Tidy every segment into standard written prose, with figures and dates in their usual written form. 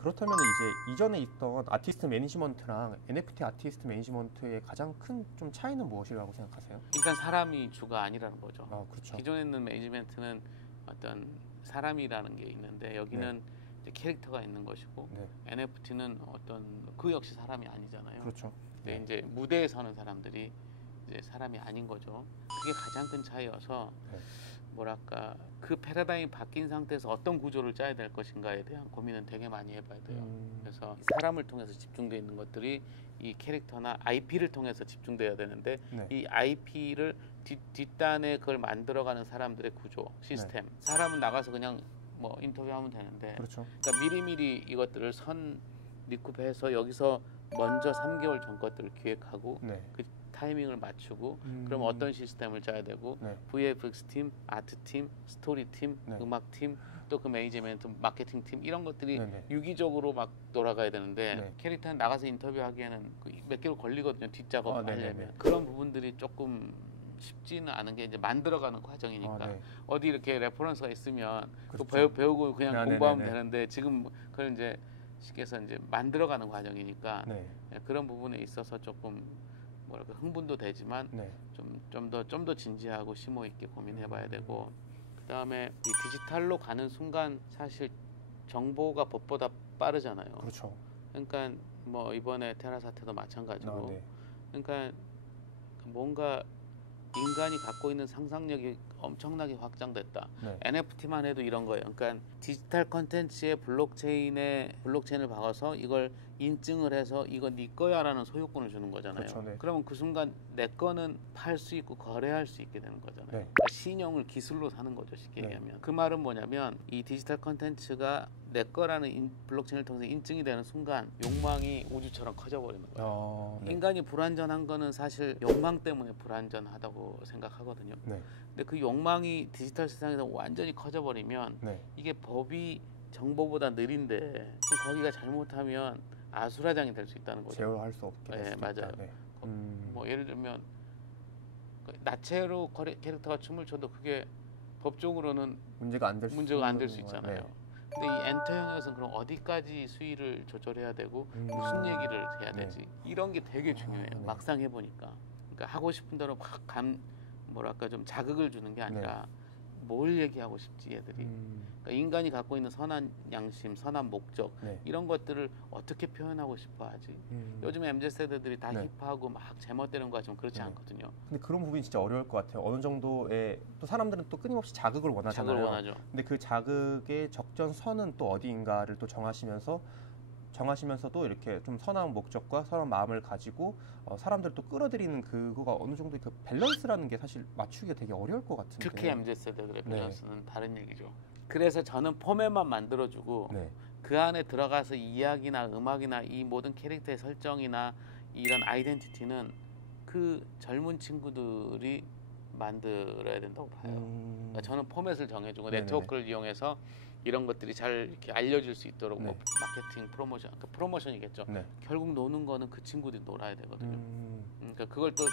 그렇다면 이제 이전에 있던 아티스트 매니지먼트랑 NFT 아티스트 매니지먼트의 가장 큰 좀 차이는 무엇이라고 생각하세요? 일단 사람이 주가 아니라는 거죠. 그렇죠. 기존에 있는 매니지먼트는 어떤 사람이라는 게 있는데 여기는 이제 캐릭터가 있는 것이고 NFT는 어떤 그 역시 사람이 아니잖아요. 그렇죠. 근데 이제 무대에 서는 사람들이 이제 사람이 아닌 거죠. 그게 가장 큰 차이여서 뭐랄까 그 패러다임이 바뀐 상태에서 어떤 구조를 짜야 될 것인가에 대한 고민은 되게 많이 해봐야 돼요. 그래서 사람을 통해서 집중되어 있는 것들이 이 캐릭터나 IP를 통해서 집중돼야 되는데 이 IP를 뒷단에 그걸 만들어가는 사람들의 구조, 시스템. 사람은 나가서 그냥 뭐 인터뷰하면 되는데 그렇죠. 그러니까 미리미리 이것들을 리쿠프해서 여기서 먼저 3개월 전 것들을 기획하고 그 타이밍을 맞추고 그럼 어떤 시스템을 짜야 되고 VFX 팀, 아트 팀, 스토리 팀, 음악 팀, 또 그 매니지먼트, 마케팅 팀 이런 것들이 유기적으로 막 돌아가야 되는데 캐릭터는 나가서 인터뷰하기에는 몇 개월 걸리거든요. 뒷작업 하려면 그런 부분들이 조금 쉽지는 않은 게 이제 만들어가는 과정이니까 어디 이렇게 레퍼런스가 있으면 그렇죠. 배우고 그냥 공부하면 되는데 지금 그걸 이제 쉽게 해서 이제 만들어가는 과정이니까 그런 부분에 있어서 조금 뭐랄까 흥분도 되지만 좀 더 진지하고 심호 있게 고민해봐야 되고 그다음에 이 디지털로 가는 순간 사실 정보가 법보다 빠르잖아요. 그렇죠. 그러니까 뭐 이번에 테라 사태도 마찬가지고 그러니까 뭔가 인간이 갖고 있는 상상력이 엄청나게 확장됐다. NFT만 해도 이런 거예요. 그러니까 디지털 컨텐츠의 블록체인을 박아서 이걸 인증을 해서 이거 네 거야라는 소유권을 주는 거잖아요. 그렇죠, 그러면 그 순간 내 거는 팔 수 있고 거래할 수 있게 되는 거잖아요. 그러니까 신용을 기술로 사는 거죠. 쉽게 얘기하면. 그 말은 뭐냐면 이 디지털 컨텐츠가 내 거라는 블록체인을 통해서 인증이 되는 순간 욕망이 우주처럼 커져버리는 거예요. 인간이 불완전한 거는 사실 욕망 때문에 불완전하다고 생각하거든요. 근데 그 욕망이 디지털 세상에서 완전히 커져버리면 이게 법이 정보보다 느린데 거기가 잘못하면 아수라장이 될 수 있다는 거죠. 제어할 수 없게 될 수도 맞아요. 있다. 뭐 예를 들면 나체로 캐릭터가 춤을 춰도 그게 법적으로는 문제가 안 될 수 있잖아요. 근데 이 엔터형에서는 그럼 어디까지 수위를 조절해야 되고 무슨 얘기를 해야 되지? 이런 게 되게 중요해요. 막상 해보니까. 그러니까 하고 싶은 대로 막 뭐랄까 좀 자극을 주는 게 아니라 뭘 얘기하고 싶지 얘들이. 그러니까 인간이 갖고 있는 선한 양심, 선한 목적 이런 것들을 어떻게 표현하고 싶어 하지. 요즘 MZ세대들이 다 힙하고 막 제멋대로인 거 같지만 그렇지 않거든요. 근데 그런 부분이 진짜 어려울 것 같아요. 어느 정도의 또 사람들은 또 끊임없이 자극을 원하잖아요. 자극을 원하죠. 근데 그 자극의 적전선은 또 어디인가를 또 정하시면서도 이렇게 좀 선한 목적과 선한 마음을 가지고 사람들을 또 끌어들이는 그거가 어느 정도 그 밸런스라는 게 사실 맞추기가 되게 어려울 것 같은데. 특히 MZ세대들의 밸런스는 다른 얘기죠. 그래서 저는 포맷만 만들어주고 그 안에 들어가서 이야기나 음악이나 이 모든 캐릭터의 설정이나 이런 아이덴티티는 그 젊은 친구들이 만들어야 된다고 봐요. 그러니까 저는 포맷을 정해주고 네트워크를 이용해서 이런 것들이 잘 이렇게 알려질 수 있도록 뭐 마케팅, 프로모션, 그러니까 프로모션이겠죠. 결국 노는 거는 그 친구들이 놀아야 되거든요. 그러니까 그걸 또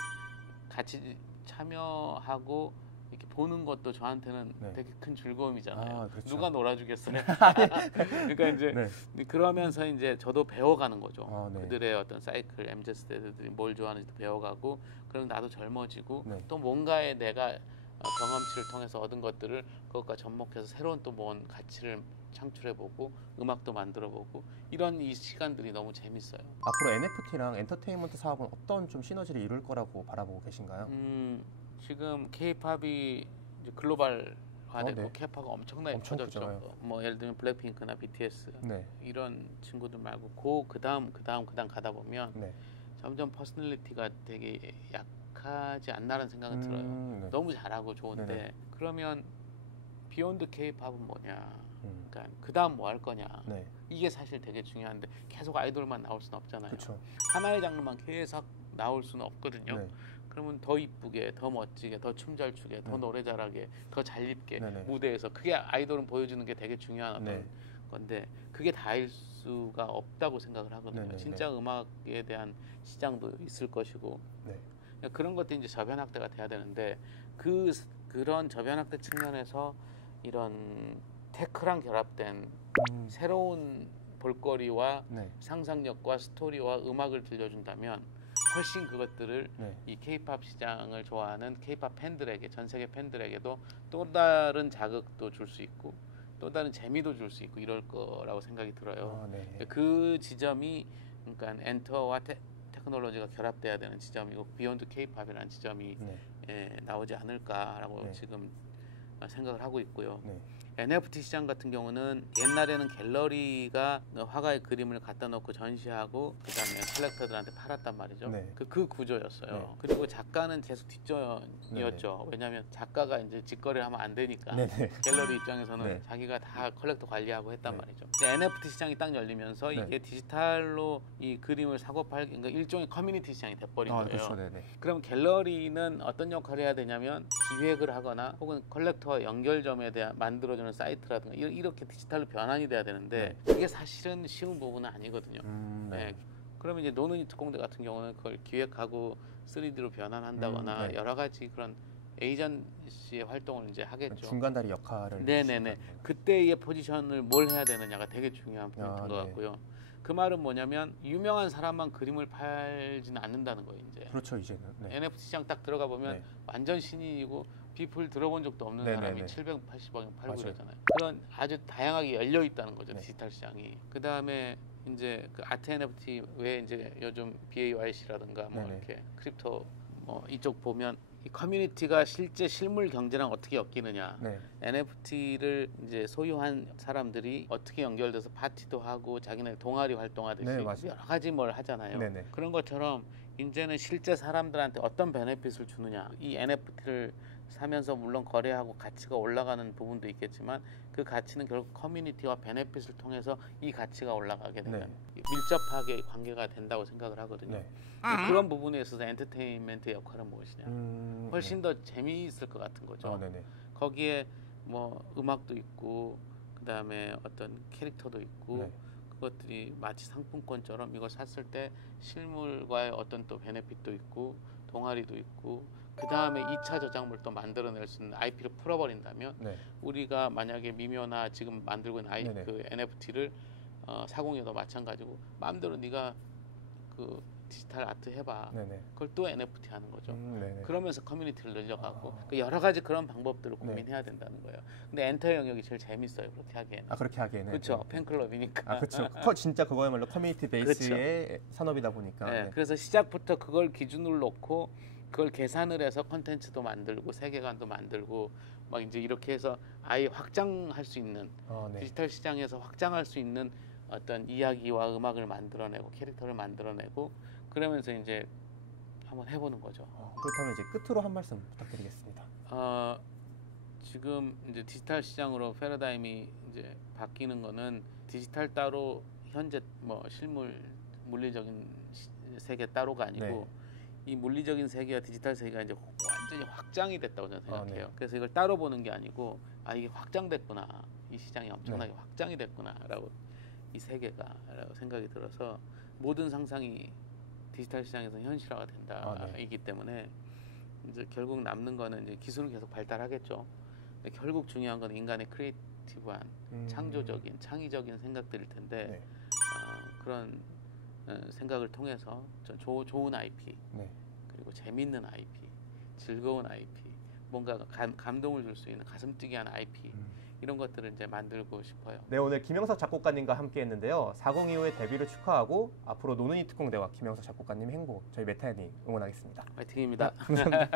같이 참여하고 이렇게 보는 것도 저한테는 되게 큰 즐거움이잖아요. 그렇죠. 누가 놀아주겠어요? 그러니까 이제 그러면서 이제 저도 배워가는 거죠. 그들의 어떤 사이클, MZ세대들이 뭘 좋아하는지도 배워가고, 그럼 나도 젊어지고 또 뭔가에 내가 경험치를 통해서 얻은 것들을 그것과 접목해서 새로운 또 뭔 가치를 창출해보고 음악도 만들어보고 이런 이 시간들이 너무 재밌어요. 앞으로 NFT랑 엔터테인먼트 사업은 어떤 좀 시너지를 이룰 거라고 바라보고 계신가요? 지금 K-팝이 이제 글로벌화되고 K-팝가 엄청나게 커졌죠. 뭐 예를 들면 블랙핑크나 BTS 이런 친구들 말고 그다음 가다 보면 점점 퍼스널리티가 되게 약하지 않나라는 생각은 들어요. 너무 잘하고 좋은데 그러면 비욘드 K-팝은 뭐냐? 그러니까 그다음 뭐 할 거냐? 이게 사실 되게 중요한데 계속 아이돌만 나올 수는 없잖아요. 하나의 장르만 계속 나올 수는 없거든요. 그러면 더 이쁘게, 더 멋지게, 더 춤 잘 추게, 더 노래 잘하게, 더 잘 입게 무대에서 그게 아이돌은 보여주는 게 되게 중요한 어떤 건데 그게 다일 수가 없다고 생각을 하거든요. 진짜 음악에 대한 시장도 있을 것이고 그런 것들이 이제 저변학대가 돼야 되는데 그런 저변학대 측면에서 이런 테크랑 결합된 새로운 볼거리와 네. 상상력과 스토리와 음악을 들려준다면 훨씬 그것들을 네. 이 K-팝 시장을 좋아하는 K-팝 팬들에게, 전 세계 팬들에게도 또 다른 자극도 줄 수 있고 또 다른 재미도 줄 수 있고 이럴 거라고 생각이 들어요. 아, 네. 그 지점이 그러니까 엔터와 테크놀로지가 결합돼야 되는 지점이고 비욘드 K-팝이라는 지점이 네. 나오지 않을까라고 네. 지금 생각을 하고 있고요. 네. NFT 시장 같은 경우는 옛날에는 갤러리가 화가의 그림을 갖다 놓고 전시하고 그다음에 컬렉터들한테 팔았단 말이죠. 네. 그 구조였어요. 네. 그리고 작가는 계속 뒷전이었죠. 왜냐하면 작가가 이제 직거래를 하면 안 되니까 네네. 갤러리 입장에서는 네. 자기가 다 컬렉터 관리하고 했단 네. 말이죠. 근데 NFT 시장이 딱 열리면서 네. 이게 디지털로 이 그림을 사고 팔 그러니까 일종의 커뮤니티 시장이 돼버린 거예요. 그렇죠. 네네. 그럼 갤러리는 어떤 역할을 해야 되냐면 기획을 하거나 혹은 컬렉터와 연결점에 대한 만들어주는 사이트라든가 이렇게 디지털로 변환이 돼야 되는데 이게 사실은 쉬운 부분은 아니거든요. 네. 그러면 이제 노는이 특공대 같은 경우는 그걸 기획하고 3D로 변환한다거나 네. 여러 가지 그런 에이전시의 활동을 이제 하겠죠. 중간다리 역할을. 네네네. 그때의 포지션을 뭘 해야 되느냐가 되게 중요한 포인트인 것 같고요. 그 말은 뭐냐면 유명한 사람만 그림을 팔지는 않는다는 거예요. 이제. 그렇죠 이제는. 네. NFT 시장 딱 들어가 보면 네. 완전 신인이고 비플 들어본 적도 없는 사람이 780억에 팔고 이러잖아요. 그런 아주 다양하게 열려 있다는 거죠. 네. 디지털 시장이. 그 다음에 이제 그 아트 NFT 외에 이제 요즘 BAYC라든가 뭐 네네. 이렇게 크립토 뭐 이쪽 보면 이 커뮤니티가 실제 실물 경제랑 어떻게 엮이느냐. 네. NFT를 이제 소유한 사람들이 어떻게 연결돼서 파티도 하고 자기네 동아리 활동하듯이 네, 여러 가지 뭘 하잖아요. 네네. 그런 것처럼 이제는 실제 사람들한테 어떤 베네핏을 주느냐. 이 NFT를 사면서 물론 거래하고 가치가 올라가는 부분도 있겠지만 그 가치는 결국 커뮤니티와 베네핏을 통해서 이 가치가 올라가게 되는 밀접하게 관계가 된다고 생각을 하거든요. 네. 그런 부분에 있어서 엔터테인먼트의 역할은 무엇이냐. 훨씬 네. 더 재미있을 것 같은 거죠. 네네. 거기에 뭐 음악도 있고 그다음에 어떤 캐릭터도 있고 네. 그것들이 마치 상품권처럼 이걸 샀을 때 실물과의 어떤 또 베네핏도 있고 동아리도 있고 그 다음에 2차 저작물을 또 만들어낼 수 있는 IP를 풀어버린다면 네. 우리가 만약에 미묘나 지금 만들고 있는 그 NFT를 사공유도 마찬가지고 마음대로 네가 그 디지털 아트 해봐. 네네. 그걸 또 NFT 하는 거죠. 네네. 그러면서 커뮤니티를 늘려가고 그 여러 가지 그런 방법들을 고민해야 된다는 거예요. 근데 엔터 영역이 제일 재밌어요. 그렇게 하기에는. 그렇게 하기에는. 그렇죠. 팬클럽이니까. 그렇죠. 진짜 그거야말로 커뮤니티 베이스의 그렇죠. 산업이다 보니까. 네. 그래서 시작부터 그걸 기준으로 놓고 그걸 계산을 해서 콘텐츠도 만들고 세계관도 만들고 막 이제 이렇게 해서 아예 확장할 수 있는 디지털 시장에서 확장할 수 있는 어떤 이야기와 음악을 만들어내고 캐릭터를 만들어내고 그러면서 이제 한번 해보는 거죠. 그렇다면 이제 끝으로 한 말씀 부탁드리겠습니다. 지금 이제 디지털 시장으로 패러다임이 이제 바뀌는 거는 디지털 따로 현재 뭐 실물 물리적인 세계 따로가 아니고 이 물리적인 세계와 디지털 세계가 이제 완전히 확장이 됐다고 저는 생각해요. 그래서 이걸 따로 보는 게 아니고 이게 확장됐구나. 이 시장이 엄청나게 확장이 됐구나라고 이 세계가라고 생각이 들어서 모든 상상이 디지털 시장에서 현실화가 된다이기 때문에 이제 결국 남는 거는 이제 기술은 계속 발달하겠죠. 근데 결국 중요한 건 인간의 크리에이티브한 창조적인 창의적인 생각들일 텐데 그런 생각을 통해서 좋은 IP 그리고 재밌는 IP, 즐거운 IP, 뭔가 감동을 줄 수 있는 가슴 뛰게 하는 IP 이런 것들을 이제 만들고 싶어요. 네, 오늘 김영석 작곡가님과 함께했는데요. 4025의 데뷔를 축하하고 앞으로 노는 이 특공대와 김영석 작곡가님 행복 저희 메타연이 응원하겠습니다. 파이팅입니다. 감사합니다.